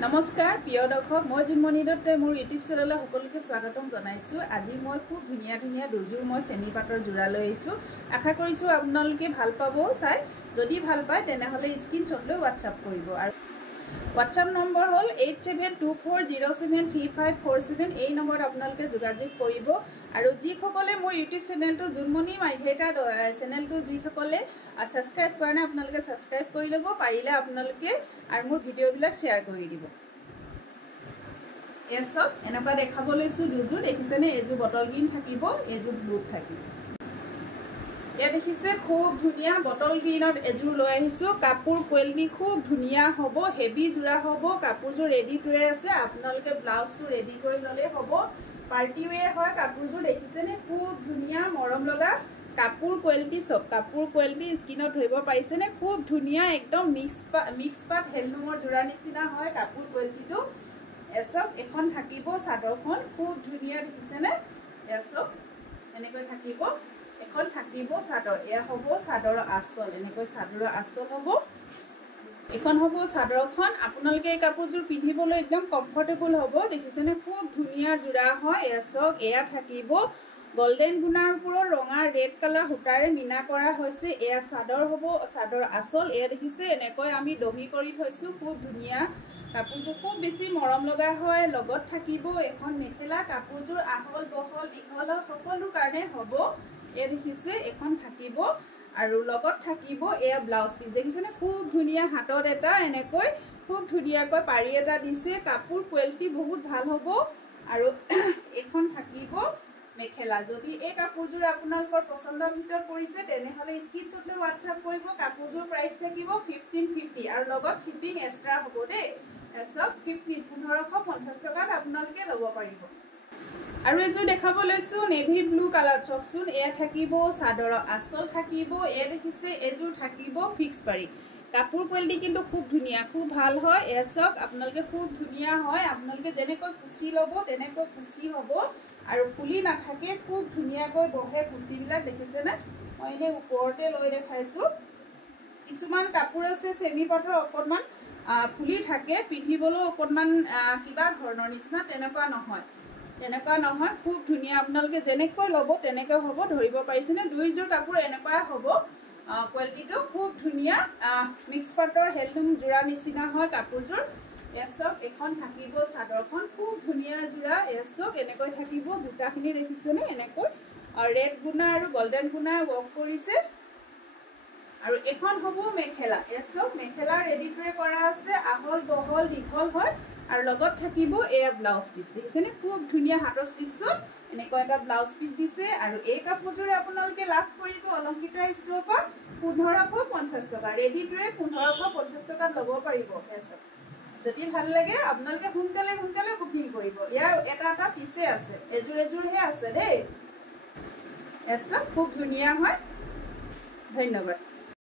নমস্কাৰ প্ৰিয় দৰ্শক মই জুনমণি দত্তই মোৰ ইউটিউব চেনেললৈ সকলোকে স্বাগতম জনাইছো। আজি মই খুব ধুনীয়া ধুনীয়া দুযোৰ মই চেমি পাটৰ যোৰা লৈ আহিছো। আশা কৰিছো আপোনালোকে ভাল পাব চাই। যদি ভাল পায় তেনেহলে স্ক্ৰিনশ্বট লৈ WhatsApp কৰিব। আৰু WhatsApp নম্বৰ হ'ল 8724073547। এই নম্বৰত আপোনালোকে যোগাযোগ কৰিব। আৰু যিসকলে মোৰ ইউটিউব চেনেলটো জুনমণি মাইঘেটা চেনেলটো যিসকলে সাবস্ক্ৰাইব কৰা নাই আপোনালোকে সাবস্ক্ৰাইব কৰি ল'ব। পাৰিলে আপোনালোকে আৰু মোৰ ভিডিঅ'বিলাক শ্বেয়াৰ কৰি দিব। এসব এনেকুৱা দেখাব লৈছো দুযোৰ দেখিছেনে। এযোৰ বটল গ্ৰীণ থাকিব, এযোৰ ব্লু থাকিব। এয়া দেখিছে খুব ধুনীয়া বটল গ্ৰীণত এযোৰ লৈ আহিছো। কাপোৰ কোৱালিটি খুব ধুনীয়া হ'ব, হেভি যোৰা হ'ব। কাপোৰযোৰ ৰেডি টু ৱেৰ আছে, আপোনালোকে ব্লাউজটো ৰেডি কৰি ল'লে হ'ব। পাৰ্টি ৱেৰ হয় কাপোৰযোৰ দেখিছেনে। খুব ধুনীয়া মৰম লগা কাপোৰ কোৱালিটি। চক কাপোৰ কোৱালিটি স্কিনত ধৰিব পাৰিছেনে। খুব ধুনীয়া একদম মিক্স পাট হেললুমৰ যোৰা নিচিনা হয় কাপোৰ কোৱালিটিটো। এসব এখন থাকিব চাদৰখন খুব ধুনীয়া দেখিছেনে। এসব এনেকৈ থাকিব, এখন থাকিব চাদৰ। এয়া হ'ব চাদৰৰ আঁচল, এনেকৈ চাদৰৰ আঁচল হ'ব। এখন হ'ব চাদৰখন। আপোনালোকে এই কাপোৰযোৰ পিন্ধিবলৈ একদম কমফৰ্টেবল হ'ব দেখিছেনে। খুব ধুনীয়া যোৰা হয়। এসব এয়া থাকিব গোল্ডেন গুণাৰ ওপৰত ৰঙা ৰেড কালাৰ সূতাৰে মিনা কৰা হৈছে। এয়া চাদৰ হ'ব, চাদৰ আঁচল। এয়া দেখিছে এনেকৈ আমি দহি কৰি থৈছো। খুব ধুনীয়া কাপোৰযোৰ, খুব বেছি মৰম লগা হয়। লগত থাকিব এখন মেখেলা। কাপোৰযোৰ আহল বহল দীঘল সকলো কাৰণে হ'ব। এয়া দেখিছে এখন থাকিব আৰু লগত থাকিব এয়া ব্লাউজ পিচ দেখিছেনে। খুব ধুনীয়া হাতত এটা এনেকৈ খুব ধুনীয়াকৈ পাৰি এটা দিছে। কাপোৰ কোৱালিটি বহুত ভাল হ'ব। আৰু এখন থাকিব মেখেলা। যদি এই কাপোৰযোৰ আপোনালোকৰ পচন্দৰ ভিতৰত পৰিছে তেনেহলে স্ক্ৰিনশ্বট লৈ WhatsApp কৰিব। কাপোৰযোৰ প্ৰাইচ থাকিব 1550 আৰু লগত শ্বিপিং এক্সট্ৰা হ'ব দেই। সব 1550 টকাত আপোনালোকে ল'ব পাৰিব। আৰু এযোৰ দেখাব লৈছো নেভি ব্লু কালাৰ। চকচোন এয়া থাকিব চাদৰৰ আঁচল থাকিব। এয়া দেখিছে এযোৰ থাকিব ফিক্স পাৰি। কাপোৰ কোৱালিটি কিন্তু খুব ধুনীয়া, খুব ভাল হয়। এয়া চক আপোনালোকে খুব ধুনীয়া হয়। আপোনালোকে যেনেকৈ কুচি ল'ব তেনেকৈ কুচি হ'ব আৰু ফুলি নাথাকে। খুব ধুনীয়াকৈ বহে কুচিবিলাক দেখিছেনে। মই এনেই ওপৰতে লৈ দেখাইছো। কিছুমান কাপোৰ আছে চেমি পাটৰ অকণমান ফুলি থাকে, পিন্ধিবলৈও অকণমান কিবা ধৰণৰ নিচিনা। তেনেকুৱা নহয়, খুব ধুনীয়া। আপোনালোকে যেনেকৈ ল'ব তেনেকৈ হ'ব। ধৰিব পাৰিছেনে। দুইযোৰ কাপোৰ এনেকুৱা হ'ব। কোৱালিটিটো খুব ধুনীয়া মিক্স পাটৰ হেললুম যোৰা নিচিনা হয় কাপোৰযোৰ। এসব এখন থাকিব চাদৰখন খুব ধুনীয়া যোৰা। এসব এনেকৈ থাকিব। বুটাখিনি দেখিছেনে এনেকৈ ৰেড গুণা আৰু গোল্ডেন গুণা ৱৰ্ক কৰিছে। আৰু এখন হ'ব মেখেলা। এসব মেখেলা ৰেডি কৰি কৰা আছে, আহল বহল দীঘল হয়। আৰু লগত থাকিব এয়া ব্লাউজ পিচ দেখিছেনে। খুব ধুনীয়া হাতৰ স্লিভছত এনেকুৱা এটা ব্লাউজ পিচ দিছে। আৰু এই কাপোৰযোৰে আপোনালোকে লাভ কৰিব অলংকিতা ষ্ট'ৰৰ পৰা 1550 টকা। ৰেডি টু ৱেৰ 1550 টকাত ল'ব পাৰিব। এসব যদি ভাল লাগে আপোনালোকে সোনকালে বুকিং কৰিব। ইয়াৰ এটা পিছে আছে, এযোৰহে আছে দেই। এসব খুব ধুনীয়া হয়। ধন্যবাদ।